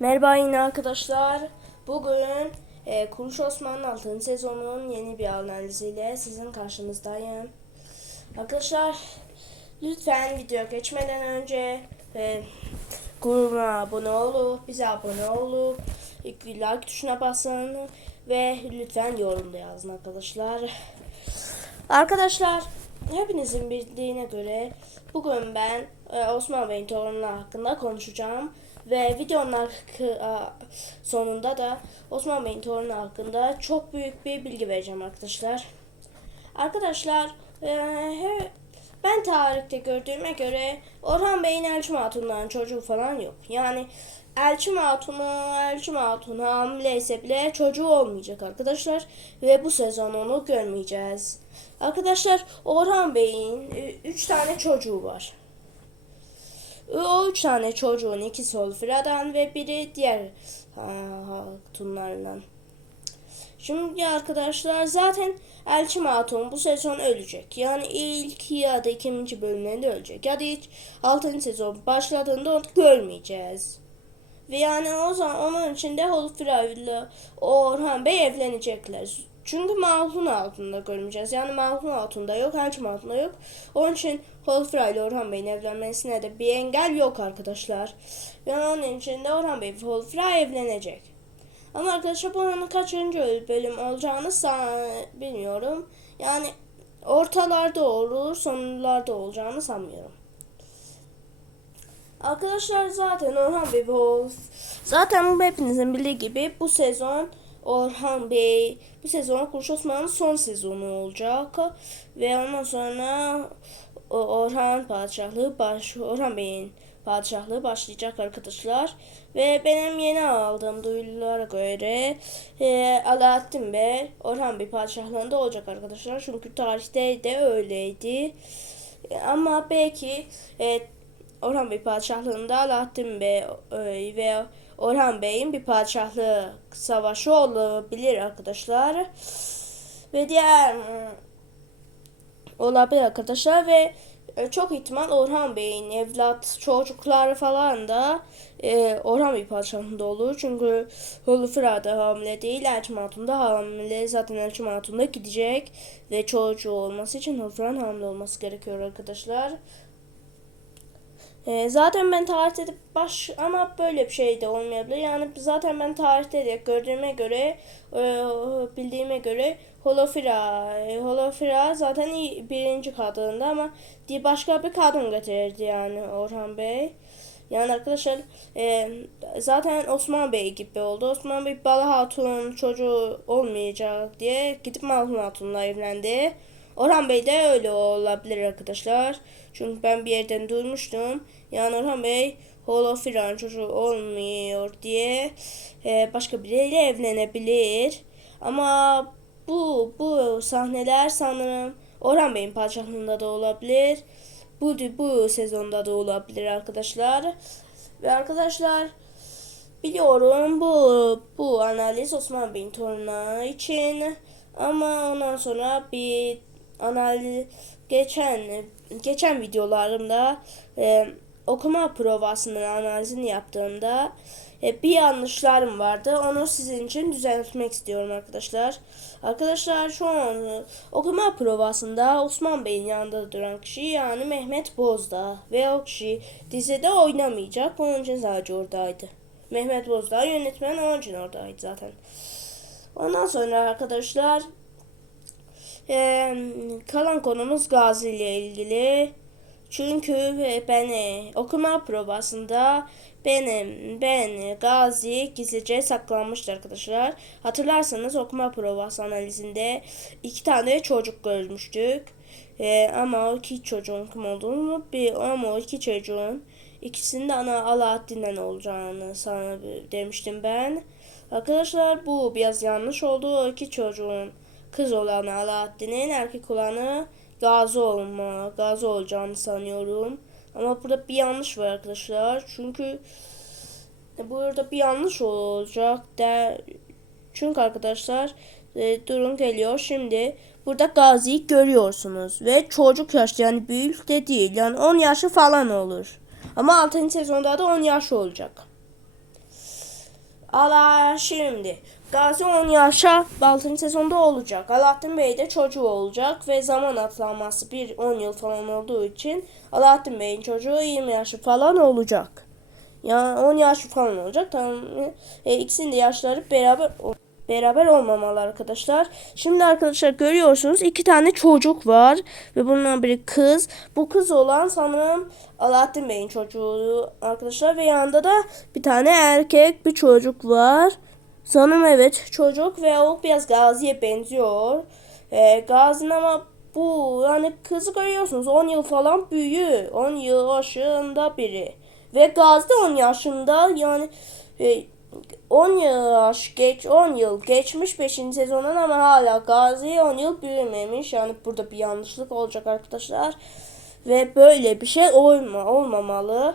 Merhaba yine arkadaşlar. Bugün e, Kuruş Osman'ın 6. sezonunun yeni bir analiziyle sizin karşınızdayım. Arkadaşlar lütfen video geçmeden önce e, kanalıma abone olup bize abone olup like tuşuna basın ve lütfen yorum da yazın arkadaşlar. Arkadaşlar hepinizin bildiğine göre bugün ben e, Osman Bey'in torunları hakkında konuşacağım. Ve videonun sonunda da Osman Bey'in torunu hakkında çok büyük bir bilgi vereceğim arkadaşlar. Arkadaşlar e, ben tarihte gördüğüme göre Orhan Bey'in Elçim Hatun'dan çocuğu falan yok. Yani Elçim Hatun'u Elçim Hatun hamileyse bile çocuğu olmayacak arkadaşlar. Ve bu sezon onu görmeyeceğiz. Arkadaşlar Orhan Bey'in 3 tane çocuğu var. O üç tane çocuğun ikisi Solfira'dan ve biri diğer ha, hatunlardan. Şimdi arkadaşlar zaten Elçim Hatun bu sezon ölecek. Yani ilk ya da ikinci bölümlerinde ölecek. Ya da hiç 6. sezon başladığında onu görmeyeceğiz. Ve yani o zaman onun için de Holfira ile Orhan Bey evlenecekler. Çünkü Mahzun altında görmeyeceğiz. Yani Mahzun altında yok, Elçim altında yok. Onun için Holfira ile Orhan Bey'in evlenmesine de bir engel yok arkadaşlar. Yani onun için de Orhan Bey ve Holfira evlenecek. Ama arkadaşlar bunun kaçıncı bölüm olacağını bilmiyorum. Yani ortalarda olur, sonlarda olacağını sanmıyorum. Arkadaşlar zaten Orhan Bey bu zaten bu hepinizin bildiği gibi bu sezon Orhan Bey bu sezon Kuruş Osman'ın son sezonu olacak. Ve ondan sonra Orhan padişahlığı baş Orhan Bey'in padişahlığı başlayacak arkadaşlar. Ve benim yeni aldığım duyurulara göre e, Alaaddin Bey Orhan Bey padişahlığında olacak arkadaşlar. Çünkü tarihte de öyleydi. Ama belki e, Orhan Bey padişahlığında Alaaddin Bey e, ve Orhan Bey'in bir padişahlığı savaşı olabilir arkadaşlar. Ve diğer mm, olabilir arkadaşlar ve e, çok ihtimal Orhan Bey'in evlat çocukları falan da e, Orhan Bey padişahlığında olur. Çünkü Hulufra da hamile değil. Elçim Hatun hamile. Zaten Elçim Hatun gidecek. Ve çocuğu olması için Hulufra'nın hamile olması gerekiyor arkadaşlar. Ee, zaten ben tarihte de baş ama böyle bir şey de olmayabilir. Yani zaten ben tarihte de gördüğüme göre e, bildiğime göre Holofira e, Holofira zaten iyi- birinci kadındı ama diye başka bir kadın getirirdi yani Orhan Bey. Yani arkadaşlar e, zaten Osman Bey gibi oldu. Osman Bey Bala Hatun çocuğu olmayacak diye gidip Mahmut Hatun'la evlendi. Orhan Bey de öyle olabilir arkadaşlar. Çünkü ben bir yerden duymuştum. Yani Orhan Bey Holofiran çocuğu olmuyor diye e, başka biriyle evlenebilir. Ama bu bu sahneler sanırım Orhan Bey'in padişahlığında da olabilir. Bu bu sezonda da olabilir arkadaşlar. Ve arkadaşlar biliyorum bu bu analiz Osman Bey'in torunu için ama ondan sonra bir analiz geçen geçen videolarımda e, okuma provasının analizini yaptığımda e, bir yanlışlarım vardı. Onu sizin için düzeltmek istiyorum arkadaşlar. Arkadaşlar şu an e, okuma provasında Osman Bey'in yanında duran kişi yani Mehmet Bozdağ ve o kişi dizide oynamayacak. Onun için sadece oradaydı. Mehmet Bozdağ yönetmen onun için oradaydı zaten. Ondan sonra arkadaşlar ee, kalan konumuz Gazi ile ilgili. Çünkü ben e, okuma provasında benim ben Gazi gizlice saklanmıştı arkadaşlar. Hatırlarsanız okuma provası analizinde iki tane çocuk görmüştük. Ee, ama o iki çocuğun kim olduğunu bir ama o iki çocuğun ikisinin de ana Alaaddin'den olacağını sana demiştim ben. Arkadaşlar bu biraz yanlış oldu. O iki çocuğun kız olanı Alaaddin'in erkek olanı Gazi olma, Gazi olacağını sanıyorum. Ama burada bir yanlış var arkadaşlar. Çünkü burada bir yanlış olacak der. Çünkü arkadaşlar e, durum geliyor. Şimdi burada Gazi'yi görüyorsunuz ve çocuk yaşta yani büyük de değil. Yani 10 yaşı falan olur. Ama 6. sezonda da 10 yaş olacak. Ala şimdi Gazi 10 yaşa 6. sezonda olacak. Alaaddin Bey de çocuğu olacak ve zaman atlaması bir 10 yıl falan olduğu için Alaaddin Bey'in çocuğu 20 yaşı falan olacak. Yani 10 yaş falan olacak. Tamam. E, ikisinin de yaşları beraber beraber olmamalı arkadaşlar. Şimdi arkadaşlar görüyorsunuz iki tane çocuk var ve bundan biri kız. Bu kız olan sanırım Alaaddin Bey'in çocuğu arkadaşlar ve yanında da bir tane erkek bir çocuk var. Sanırım evet çocuk ve o biraz Gazi'ye benziyor. E, Gazi'nin ama bu yani kızı görüyorsunuz 10 yıl falan büyüğü. 10 yıl yaşında biri. Ve Gazi de 10 yaşında yani e, 10 yaş geç 10 yıl geçmiş 5. sezondan ama hala Gazi 10 yıl büyümemiş. Yani burada bir yanlışlık olacak arkadaşlar. Ve böyle bir şey olma, olmamalı.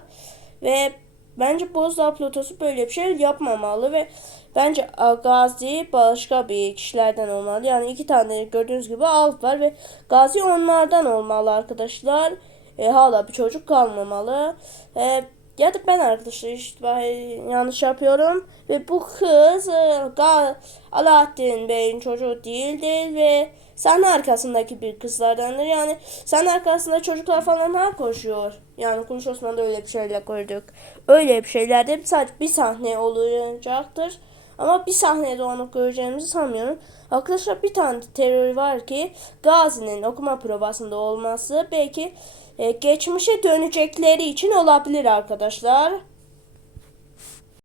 Ve bence Bozdağ Platosu böyle bir şey yapmamalı ve bence Gazi başka bir kişilerden olmalı. Yani iki tane gördüğünüz gibi alt var ve Gazi onlardan olmalı arkadaşlar. E, hala bir çocuk kalmamalı. E, ya da ben arkadaşlar işte yanlış yapıyorum. Ve bu kız e, Gal Alaaddin Bey'in çocuğu değildir ve sahne arkasındaki bir kızlardandır. Yani sahne arkasında çocuklar falan ha koşuyor. Yani Kuruş Osman'da öyle bir şeyler gördük. Öyle bir şeylerde sadece bir sahne olacaktır. Ama bir sahnede onu göreceğimizi sanmıyorum. Arkadaşlar bir tane teori var ki Gazi'nin okuma provasında olması belki e, geçmişe dönecekleri için olabilir arkadaşlar.